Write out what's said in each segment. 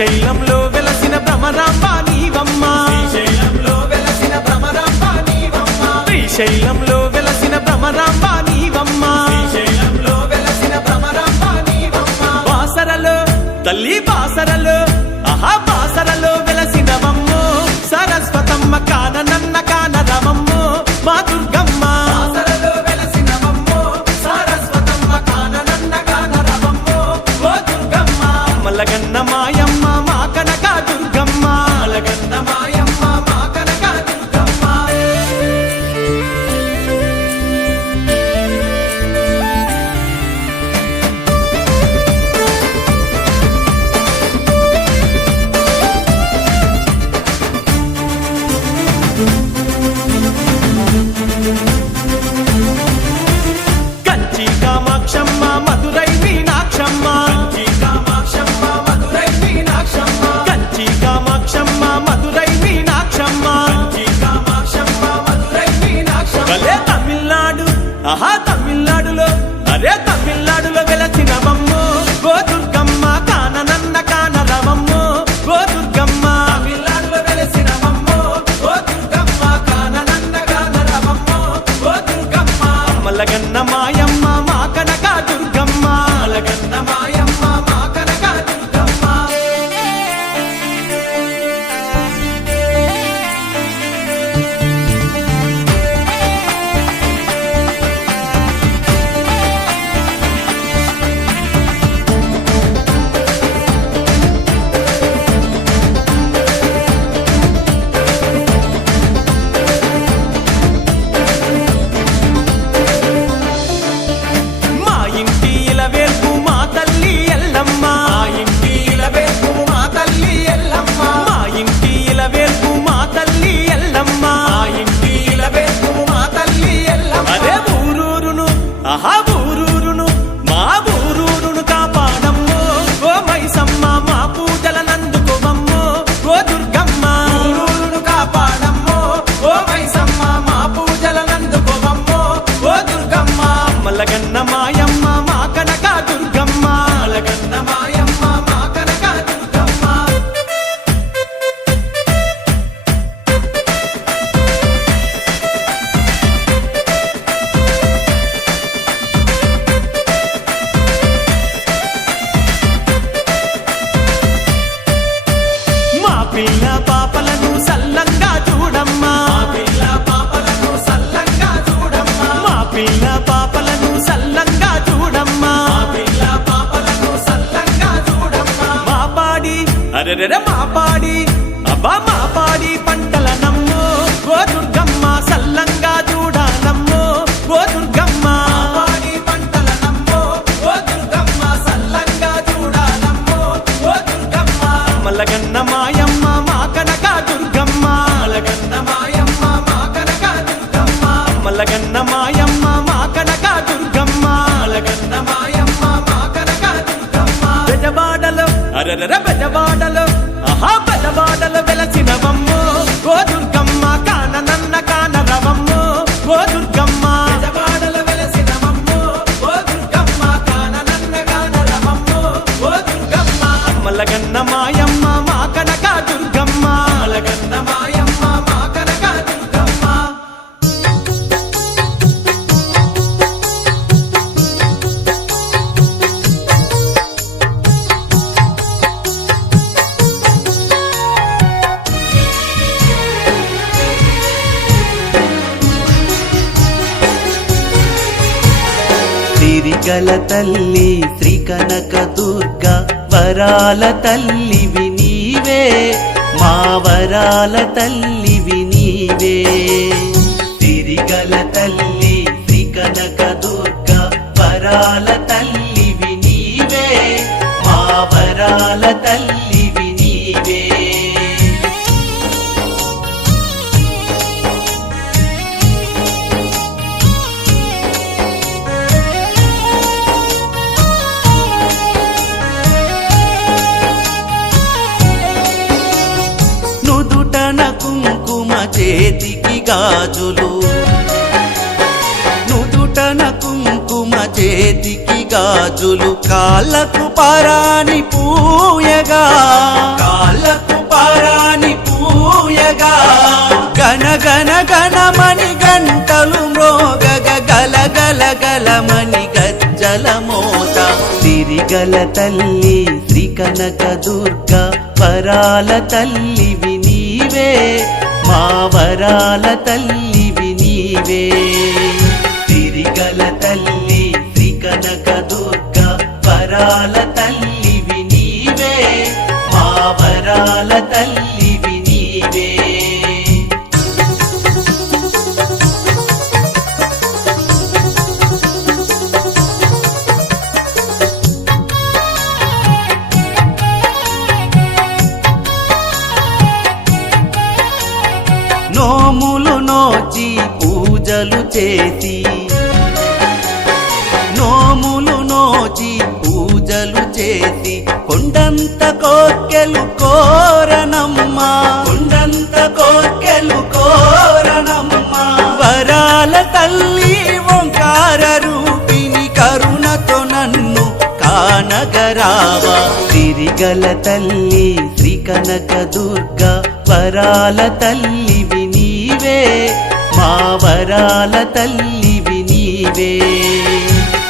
శ్రీశైలంలో వెలసిన భ్రమరాంబ నీవమ్మ శ్రీశైలంలో వెలసిన భ్రమరాంబ నీవమ్మ శ్రీశైలంలో వెలసిన భ్రమరాంబ నీవమ్మ శ్రీశైలంలో వెలసిన భ్రమరాంబ నీవమ్మ బాసరలో తల్లి బాసరలో ఆహా బాసరలో వెలసినవమ్మో సరస్వతమ్మ కాననన్న కానరవమ్మో మా దుర్గమ్మ బాసరలో వెలసినవమ్మో సరస్వతమ్మ కాననన్న కానరవమ్మో ఓ దుర్గమ్మ మల్లగన్న మాయమ్మ మా కనక దుర్గమ్మ మలగన్న మాయమ్మ మా కనక దుర్గమ్మ కంచి కామాక్షమ్మ మధురై మీనాక్షమ్మ కంచి కామాక్షమ్మ మధురై మీనాక్షమ్మ కంచి కామాక్షమ్మ మధురై మీనాక్షమ్మ కంచి కామాక్షమ్మ మధురై మీనాక్షమ్మ భలే తమిళనాడు ఆహా తమిళనాడులో అరే తమిళనాడులో వెలసినవమ్మో గో దుర్గమ్మ కాననన్న కానరవమ్మో గో దుర్గమ్మ తమిళనాడులో వెలసినవమ్మో ఓ దుర్గమ్మ కాననన్న కానరవమ్మో ఓ దుర్గమ్మ మల్లగన్న మాయమ్మ మా కనక దుర్గమ్మ మలగన్న మాయమ్మ మా కనక దుర్గమ్మ మా ఇంటి ఇలవేల్పు మా తల్లి ఎల్లమ్మ మా ఇంటి ఇలవేల్పు మా తల్లి ఎల్లమ్మ మా ఇంటి ఇలవేల్పు మా తల్లి ఎల్లమ్మ మా ఇంటి ఇలవేల్పు మా తల్లి ఎల్లమ్మ అదే ఊరూరును ఆహా ఊరూరును మా ఊరూరును కాపాడమ్మో ఓ మైసమ్మ మా పూజలనందుకోవమ్మో ఓ దుర్గమ్మ ఊరూరును కాపాడమ్మో ఓ మైసమ్మ మా పూజలనందుకోవమ్మో ఓ దుర్గమ్మ మల్లగన్న మాయమ్మ మా కనక దుర్గమ్మ మలగన్న మాయమ్మ మా కనక దుర్గమ్మ మా పిల్ల పాపలను సల్లంగా చూడమ్మా మా పిల్ల పాపలను సల్లంగా చూడమ్మా మా పిల్ల పాపలను సల్లంగా చూడమ్మా మా పిల్ల పాపలను సల్లంగా చూడమ్మా మా పాడి అరెరెర మా పాడి అబ్బా మా పాడి పంటల నమ్మో ఓ దుర్గమ్మ సల్లంగా చూడాలమ్మో ఓ దుర్గమ్మ పాడి పంటల నమ్మో ఓ దుర్గమ్మ సల్లంగా చూడాలమ్మో ఓ దుర్గమ్మ మల్లగన్న మాయమ్మ మా కనక దుర్గమ్మ మలగన్న మాయమ్మ మా కనక దుర్గమ్మ మల్లగన్న మాయమ్మ మా కనక దుర్గమ్మ మలగన్న మాయమ్మ మా కనక దుర్గమ్మ బెజవాడలో అరెరెర బెజవాడలో ఆహా బెజవాడలో వెలసినవమ్మో ఓ దుర్గమ్మ కాననన్న కానరవమ్మో ఓ దుర్గమ్మ పెదవాడల వెలసినవమ్మో ఓ దుర్గమ్మ కాననన్న కానరవమ్మో ఓ దుర్గమ్మ మల్లగన్న మాయమ్మ మా కనక దుర్గమ్మ మలగన్న మాయమ్మ మా కనక దుర్గమ్మ సిరిగల తల్లి శ్రీ కనక దుర్గ వరాల తల్లివి నీవే మా వరాల తల్లివి నీవే సిరిగల తల్లి శ్రీ కనక దుర్గ వరాల తల్లివి నీవే మా వరాల తల్లివి నీవే నుదుటన కుంకుమ చేతికి గాజులు నుదుటన కుంకుమ చేతికి గాజులు కాళ్ళకు పారాని పూయగా కాళ్ళకు పారాని పూయగా గణ గణ గణమని గంటలు మ్రోగగ గల గల గలమని గజ్జల మోత సిరిగల తల్లి శ్రీ కనక దుర్గా వరాల తల్లివి నీవే మా వరాల తల్లివి నీవే సిరిగల తల్లి శ్రీ కనక దుర్గా వరాల తల్లివి నీవే మా వరాల తల్లివి నీవే నోములు నోచి పూజలు చేసి నోములు నోచి పూజలు చేసి కొండంత కోర్కెలు కోరనమ్మా కొండంత కోర్కెలు కోరనమ్మా వరాల తల్లి ఓంకార రూపిణి కరుణతో నన్ను కానగరావా సిరిగల తల్లి శ్రీ కనక దుర్గా వరాల తల్లివి నీవే మా వరాల తల్లివి నీవే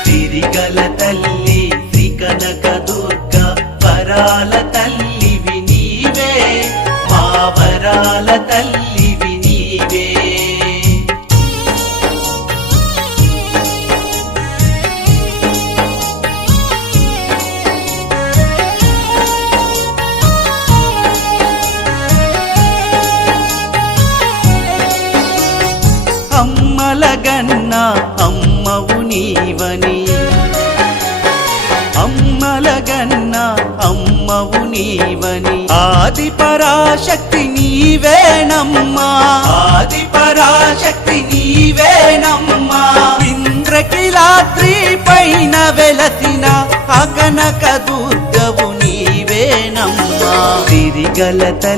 సిరిగల తల్లి శ్రీ కనక దుర్గా వరాల తల్లివి నీవే మా వరాల తల్లివి నీవే అమ్మలగన్న అమ్మవు నీవని అమ్మలగన్న అమ్మవు నీవని ఆది పరాశక్తి నీవేనమ్మా ఆది పరాశక్తి నీవేనమ్మా ఇంద్రకిలాద్రి పైన వెలసిన అగనక దుర్గవు నీవేనమ్మా సిరిగల తల్లి